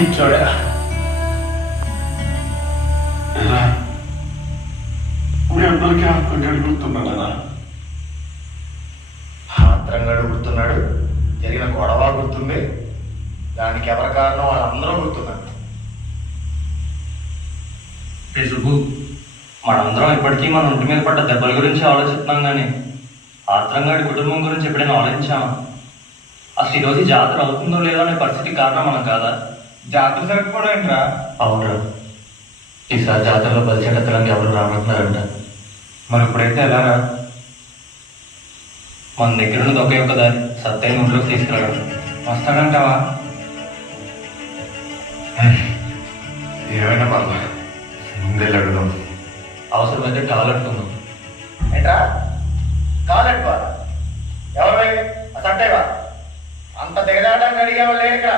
పిచ్చోడా మీ అందరికీ ఆత్రం గడుగుతున్నాడా? ఆత్రం గడుగుతున్నాడు. జరిగిన గొడవ గుర్తుంది. దానికి ఎవరి కారణం వాళ్ళందరూ గుర్తున్నారు. సుబ్బు, మనందరం ఇప్పటికీ మన ఒంటి మీద పడ్డ దెబ్బల గురించి ఆలోచిస్తున్నాం కానీ ఆత్రంగాడి కుటుంబం గురించి ఎప్పుడైనా ఆలోచించామా? అసలు ఈరోజు జాతర అవుతుందో లేదో అనే పరిస్థితి కారణం మనం కాదా? జాతర జరగకపోవడం ఏంట్రా? అవునరా, ఈసారి జాతరలో బలిచెట్టతలంగా ఎవరు రామంటున్నారంట. మరి ఇప్పుడైతే ఎలారా? మన దగ్గర ఉన్నది ఒకే ఒక్క దారి, సత్తయ్య ఊళ్ళోకి తీసుకెళ్ళడం. వస్తాడంటావా? ఏమైనా పర్లేదు, ముందే అడుగుదాం. అవసరమైతే కాలట్టుకుందాం. ఏంట్రా కాలెట్టుకోవాలా? ఎవరు సట్టేవా? అంత దిగజాడడానికి అడిగేవాళ్ళు లేరు ఇక్కడ.